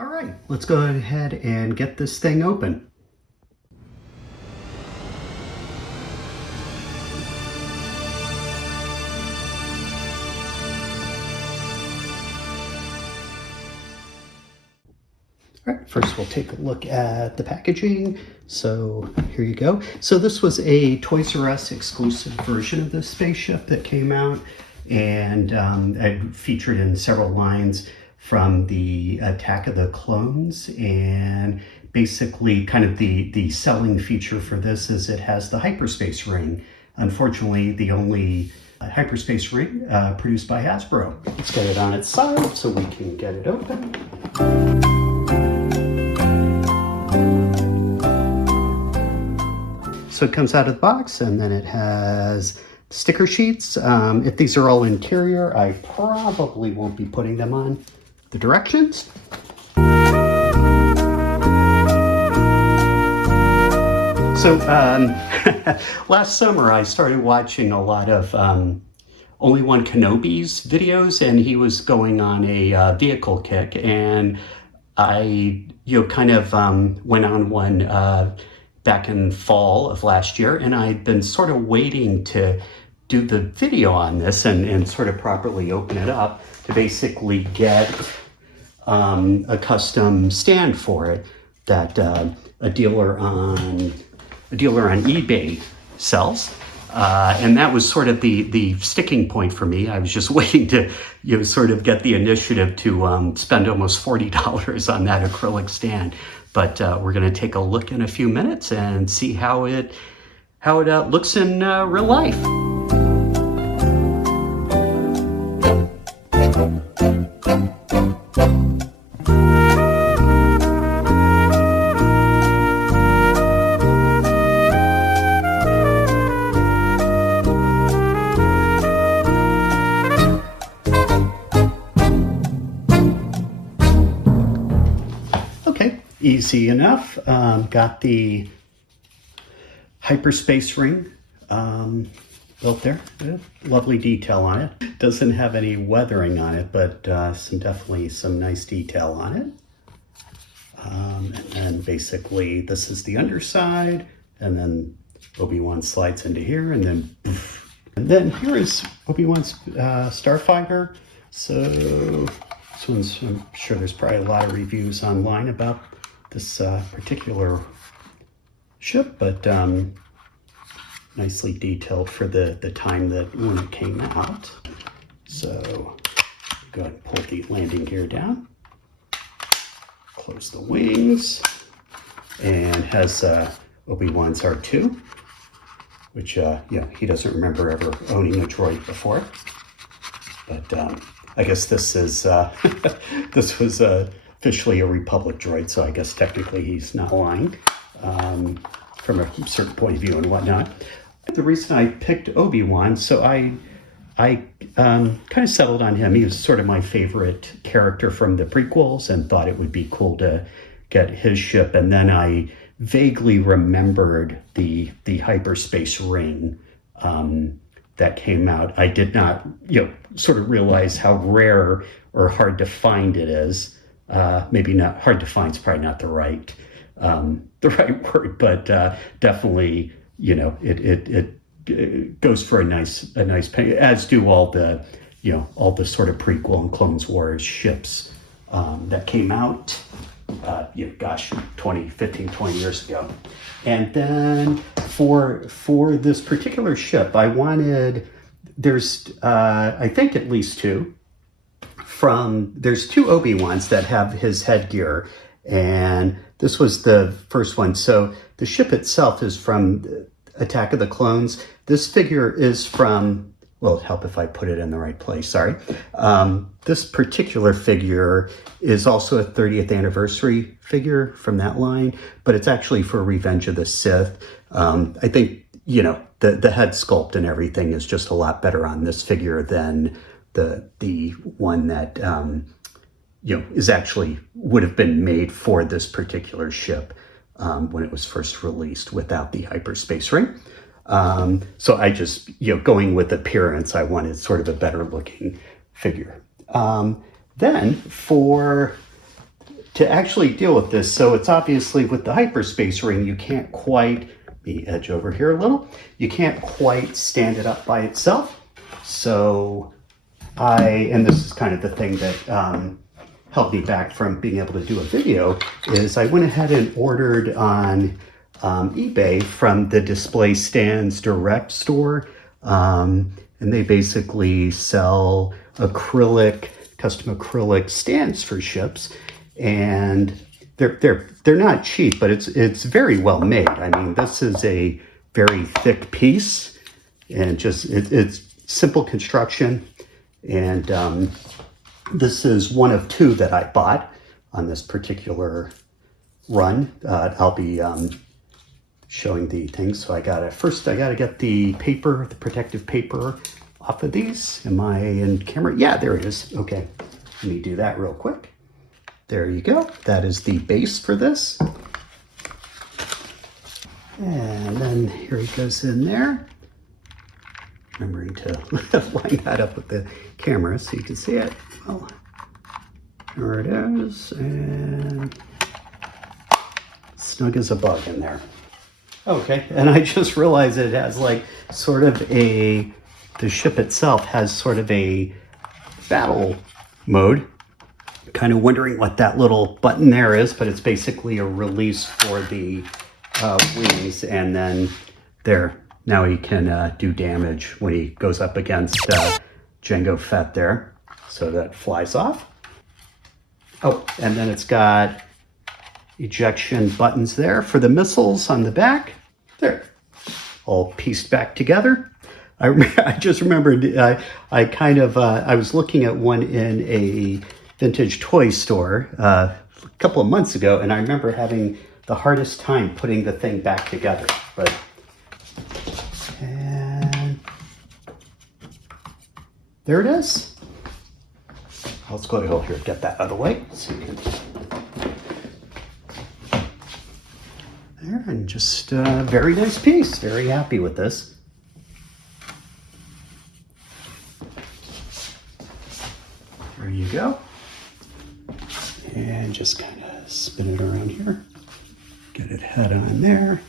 All right, let's go ahead and get this thing open. All right, first we'll take a look at the packaging. So here you go. So this was a Toys R Us exclusive version of the spaceship that came out, and it featured in several lines from the Attack of the Clones. And basically kind of the selling feature for this is it has the Hyperspace Ring. Unfortunately, the only Hyperspace Ring produced by Hasbro. Let's get it on its side so we can get it open. So it comes out of the box, and then it has sticker sheets. If these are all interior, I probably won't be putting them on. The directions. So last summer I started watching a lot of Obi-Wan Kenobi's videos, and he was going on a vehicle kick, and I kind of went on one back in fall of last year, and I'd been sort of waiting to do the video on this and sort of properly open it up to basically get a custom stand for it that a dealer on eBay sells. And that was sort of the sticking point for me. I was just waiting to sort of get the initiative to spend almost $40 on that acrylic stand. But we're going to take a look in a few minutes and see how it looks in real life. Easy enough. Got the Hyperspace Ring built there. Lovely detail on it. Doesn't have any weathering on it, but definitely some nice detail on it. And then basically this is the underside, and then Obi-Wan slides into here, and then poof. And then here is Obi-Wan's Starfighter. So this one's, I'm sure there's probably a lot of reviews online about this particular ship, but nicely detailed for the time that when it came out. So go ahead and pull the landing gear down, close the wings, and has Obi-Wan's R2, which he doesn't remember ever owning a droid before, but I guess this is this was officially a Republic droid, so I guess technically he's not lying from a certain point of view and whatnot. The reason I picked Obi-Wan, so I kind of settled on him. He was sort of my favorite character from the prequels, and thought it would be cool to get his ship. And then I vaguely remembered the Hyperspace Ring that came out. I did not sort of realize how rare or hard to find it is. Maybe not hard to find is probably not the right word, but definitely it goes for a nice penny, as do all the sort of prequel and Clone Wars ships that came out 20 years ago. And then for this particular ship, I wanted, there's I think at least two. There's two Obi-Wans that have his headgear, and this was the first one. So the ship itself is from Attack of the Clones. This figure is from, well, it'll help if I put it in the right place, sorry. This particular figure is also a 30th anniversary figure from that line, but it's actually for Revenge of the Sith. I think, the head sculpt and everything is just a lot better on this figure than the one that is actually would have been made for this particular ship when it was first released without the Hyperspace Ring. So I just, going with appearance, I wanted sort of a better looking figure. Then to actually deal with this, so it's obviously with the Hyperspace Ring, you can't quite, me edge over here a little, you can't quite stand it up by itself. So and this is kind of the thing that held me back from being able to do a video, is I went ahead and ordered on eBay from the Display Stands Direct store. And they basically sell custom acrylic stands for ships. And they're not cheap, but it's very well made. I mean, this is a very thick piece, and just it's simple construction. And this is one of two that I bought on this particular run. I'll be showing the things. So I gotta get the paper, the protective paper off of these. Am I in camera? Yeah, there it is. Okay, let me do that real quick. There you go. That is the base for this. And then here it goes in there. Remembering to line that up with the camera so you can see it. Well, there it is, and snug as a bug in there. Okay, and I just realized it has like sort of the ship itself has sort of a battle mode. Kind of wondering what that little button there is, but it's basically a release for the wings, and then there. Now he can do damage when he goes up against Jango Fett there. So that flies off. Oh, and then it's got ejection buttons there for the missiles on the back. There, all pieced back together. I just remembered, I was looking at one in a vintage toy store a couple of months ago, and I remember having the hardest time putting the thing back together. And there it is. Let's go ahead here, get that out of the way. So you can, there, and just a very nice piece. Very happy with this. There you go. And just kind of spin it around here. Get it head on there.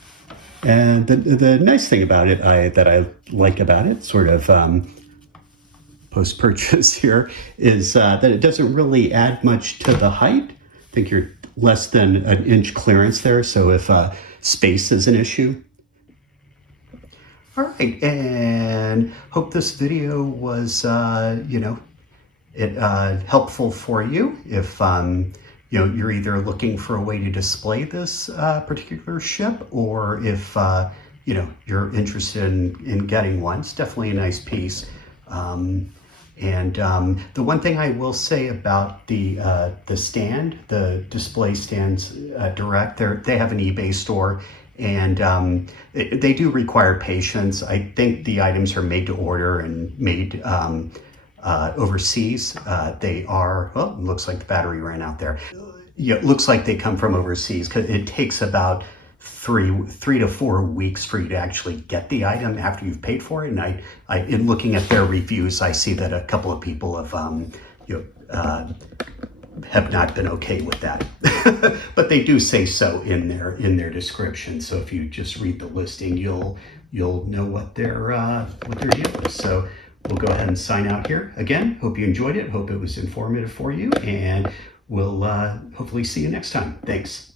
And the nice thing about it, that I like about it, sort of post-purchase here, is that it doesn't really add much to the height. I think you're less than an inch clearance there, so if space is an issue. All right, and hope this video was, helpful for you. If you're either looking for a way to display this particular ship, or if you're interested in getting one. It's definitely a nice piece. The one thing I will say about the stand, the Display Stands Direct, they have an eBay store, and they do require patience. I think the items are made to order and made overseas. They are, well, it looks like the battery ran out there. Yeah, it looks like they come from overseas, because it takes about three to 4 weeks for you to actually get the item after you've paid for it. And in looking at their reviews, I see that a couple of people have not been okay with that. But they do say so in their description. So if you just read the listing, you'll know what their deal is. So we'll go ahead and sign out here. Again, hope you enjoyed it. Hope it was informative for you, and we'll hopefully see you next time. Thanks.